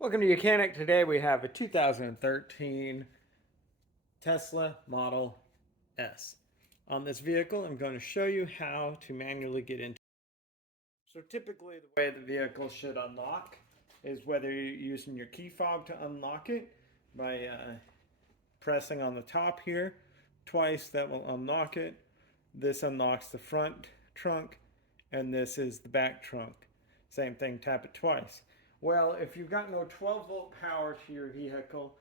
Welcome to Mechanic. Today we have a 2013 Tesla Model S. On this vehicle, I'm going to show you how to manually get into it. So typically the way the vehicle should unlock is whether you're using your key fob to unlock it by pressing on the top here twice. That will unlock it. This unlocks the front trunk, and this is the back trunk. Same thing, tap it twice. Well, if you've got no 12-volt power to your vehicle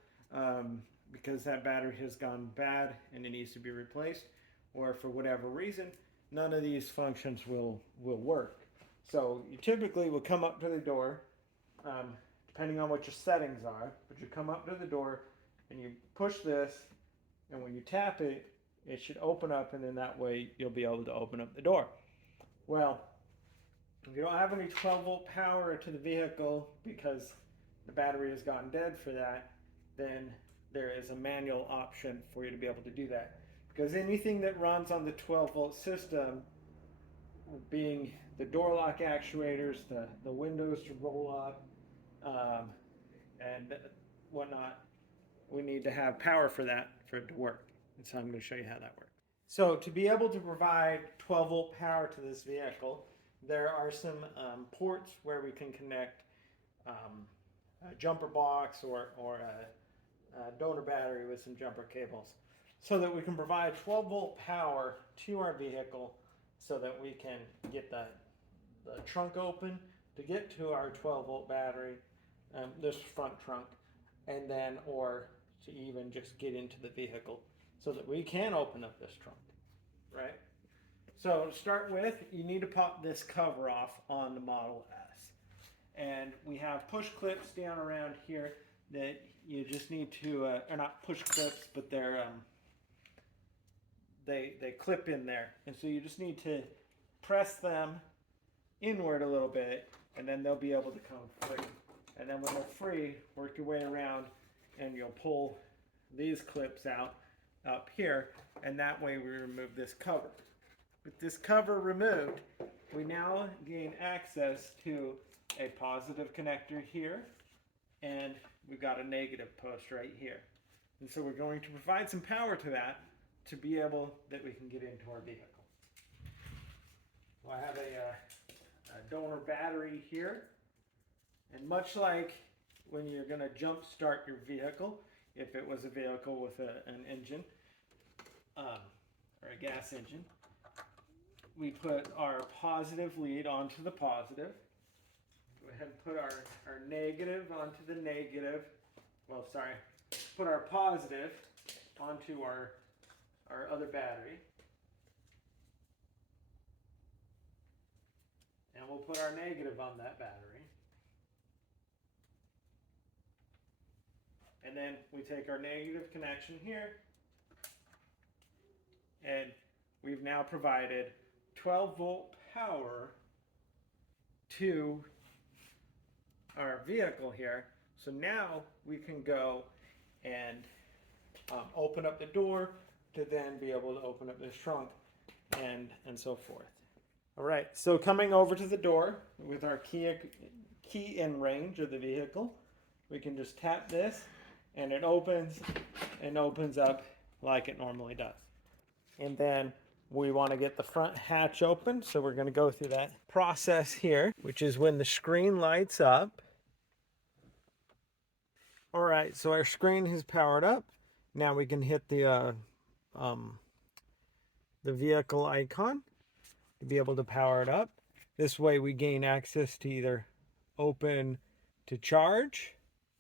because that battery has gone bad and it needs to be replaced, or for whatever reason, none of these functions will work. So you typically will come up to the door, depending on what your settings are, but you come up to the door and you push this, and when you tap it, it should open up, and then that way you'll be able to open up the door. Well, if you don't have any 12-volt power to the vehicle because the battery has gone dead for that, then there is a manual option for you to be able to do that. Because anything that runs on the 12-volt system, being the door lock actuators, the windows to roll up, and whatnot, we need to have power for that for it to work. And so I'm going to show you how that works. So to be able to provide 12-volt power to this vehicle, there are some ports where we can connect a jumper box or a donor battery with some jumper cables so that we can provide 12-volt power to our vehicle so that we can get the trunk open to get to our 12-volt battery, this front trunk, and then or to even just get into the vehicle so that we can open up this trunk, right? So to start with, you need to pop this cover off on the Model S. And we have push clips down around here that you just need to, or not push clips, but they're, they clip in there. And so you just need to press them inward a little bit, and then they'll be able to come free. And then when they're free, work your way around and you'll pull these clips out up here, and that way we remove this cover. With this cover removed, we now gain access to a positive connector here, and we've got a negative post right here. And so we're going to provide some power to that to be able that we can get into our vehicle. Well, I have a donor battery here, and much like when you're going to jump start your vehicle, if it was a vehicle with an engine or a gas engine, we put our positive lead onto the positive. Go ahead and put our negative onto the negative. Well, sorry, put our positive onto our other battery. And we'll put our negative on that battery. And then we take our negative connection here, and we've now provided 12-volt power to our vehicle here. So now we can go and open up the door to then be able to open up this trunk and so forth. All right, so coming over to the door with our key in range of the vehicle, we can just tap this and it opens and opens up like it normally does. And then we want to get the front hatch open, so we're going to go through that process here, which is when the screen lights up. All right, so our screen has powered up. Now we can hit the vehicle icon to be able to power it up. This way we gain access to either open to charge,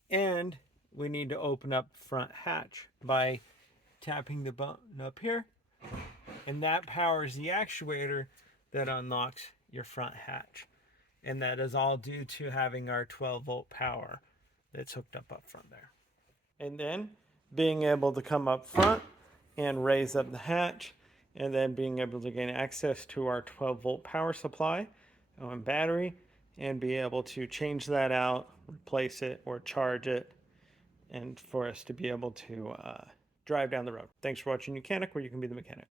and we need to open up front hatch by tapping the button up here. And that powers the actuator that unlocks your front hatch. And that is all due to having our 12-volt power that's hooked up front there. And then being able to come up front and raise up the hatch, and then being able to gain access to our 12-volt power supply and battery, and be able to change that out, replace it, or charge it, and for us to be able to drive down the road. Thanks for watching Mechanic, where you can be the mechanic.